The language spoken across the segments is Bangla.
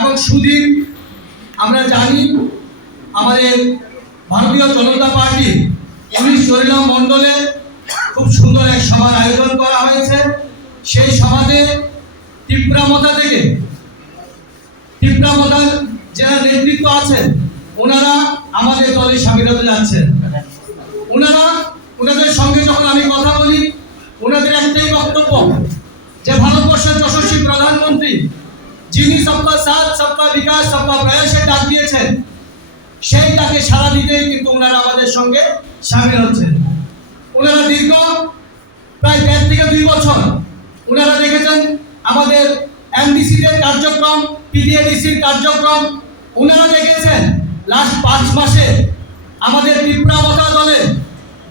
এবং সুধীর। আমরা জানি আমাদের ভারতীয় জনতা পার্টি 19 চরিলাম মণ্ডলে খুব সুন্দর এক সভার আয়োজন করা হয়েছে। সেই সভাতে ত্রিপুরামতা থেকে ত্রিপুরামতার যারা নেতৃত্ব আছেন ওনারা আমাদের দলে সামিল হতে যাচ্ছেন। ওনাদের সঙ্গে যখন আমি কথা বলি, ওনাদের একটাই বক্তব্য যে ভারতবর্ষের যশস্বী প্রধানমন্ত্রী যিনি সবকা সাথ সবকা বিকাশ সবকা প্রয়াসে ডাক দিয়েছেন, সেই ডাকে সাড়া দিতেই কিন্তু ওনারা আমাদের সঙ্গে সামিল হচ্ছেন। ওনারা দীর্ঘ প্রায় 1.5 থেকে 2 বছর ওনারা দেখেছেন আমাদের এমডিসির কার্যক্রম, পিডিএডিসির কার্যক্রম। ওনারা দেখেছেন লাস্ট 5 মাসে আমাদের ত্রিপুরামতা দলে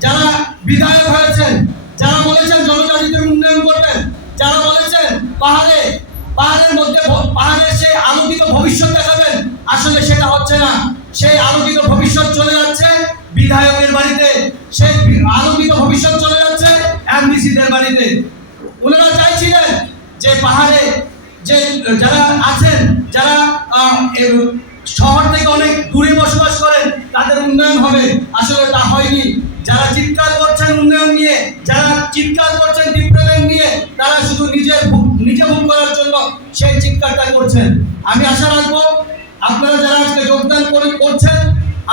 যারা বিধায়ক হয়েছেন, যারা বলেছেন জনজাতিদের উন্নয়ন করবেন, যারা বলেছেন পাহাড়ের মধ্যে পাহাড়ের সেই আলোকিত ভবিষ্যৎ দেখাবেন, আসলে সেটা হচ্ছে না। সেই আলোকিত ভবিষ্যৎ চলে যাচ্ছে বিধায়কের বাড়িতে, সেই আলোকিত ভবিষ্যৎ চলে যাচ্ছে এমডিসিদের বাড়িতে। ওনারা চাইছিলেন যে পাহাড়ে যে যারা আছেন, যারা শহর থেকে অনেক দূরে বসবাস করেন, তাদের উন্নয়ন হবে, আসলে তা হয়নি। যারা চিৎকার করছেন উন্নয়ন নিয়ে, যারা চিৎকার করছেন ডেভেলপমেন্ট নিয়ে, তারা শুধু নিজে ভোগ করার জন্য সেই চিৎকারটা করছেন। আমি আশা রাখবো আপনারা যারা আজকে যোগদান করছেন,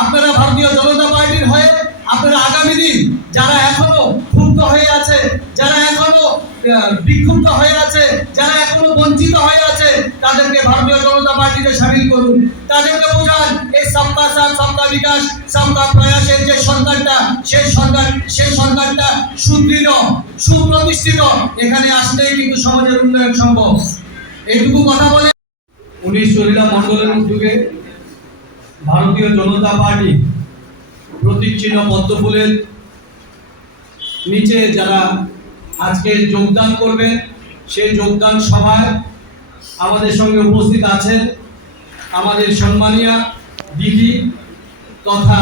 আপনারা ভারতীয় জনতা পার্টির হয়ে আপনারা আগামী দিন যারা এখনো ক্ষুব্ধ হয়ে আছে, যারা এখনো বিক্ষুব্ধ হয়ে আছে, যারা এখনো বঞ্চিত হয়ে আছে, তাদেরকে ভারতীয় জনতা পার্টিতে সামিল করুন। তাদেরকে বোঝান এই সবকা সাথ সবকা বিকাশ সবকা প্রয়াসের যে সরকারটা, সেই সরকারটা সুদৃঢ় সুপ্রতিষ্ঠিত। এখানে আসলেই কিন্তু সমাজের উন্নয়ন সম্ভব। এইটুকু কথা বলে 19 চরিলাম মণ্ডলের উদ্যোগে ভারতীয় জনতা পার্টি প্রতীক চিহ্ন পদ্মফুলের নিচে যারা আজকে যোগদান করবেন, সেই যোগদান সভায় আমাদের সঙ্গে উপস্থিত আছেন আমাদের সম্মানীয় দিদি তথা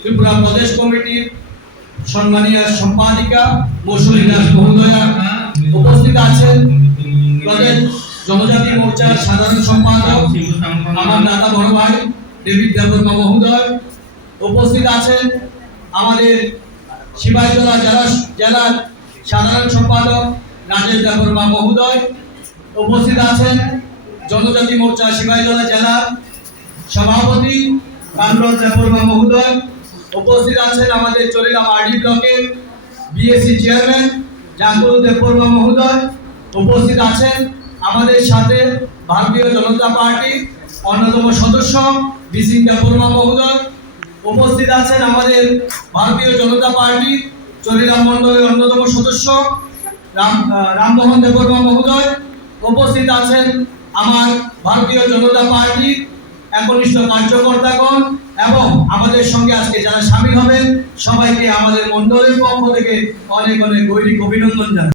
ত্রিপুরা প্রদেশ কমিটির সম্মানীয় সম্পাদিকা মৌসুমী দাস মহোদয়া, উপস্থিত আছেন প্রদেশ জনজাতি মোর্চার সাধারণ সম্পাদক আমার দাদা বড় ভাই ডেভিড দেববর্মা মহোদয়, উপস্থিত আছেন আমাদের শিবাইজলা জেলার সাধারণ সম্পাদক রাজেশ দেববর্মা মহোদয়, উপস্থিত আছেন জনজাতি মোর্চা শিবাইজলা জেলার সভাপতি কানরজ দেববর্মা মহোদয়, উপস্থিত আছেন আমাদের চরিলাম আরডি ব্লকের বিএসসি চেয়ারম্যান জাঙ্গুরু দেববর্মা মহোদয়, উপস্থিত আছেন আমাদের সাথে ভারতীয় জনতা পার্টির অন্যতম সদস্য বিসিং দেববর্মা মহোদয়, উপস্থিত আছেন আমাদের ভারতীয় জনতা পার্টির চরিলাম মণ্ডলের অন্যতম সদস্য রামমোহন দেববর্মা মহোদয়, উপস্থিত আছেন আমার ভারতীয় জনতা পার্টির একনিষ্ঠ কার্যকর্তাগণ এবং আমাদের সঙ্গে আজকে যারা সামিল হবেন, সবাইকে আমাদের মণ্ডলের পক্ষ থেকে অনেক অনেক গৈরিক অভিনন্দন জানাই।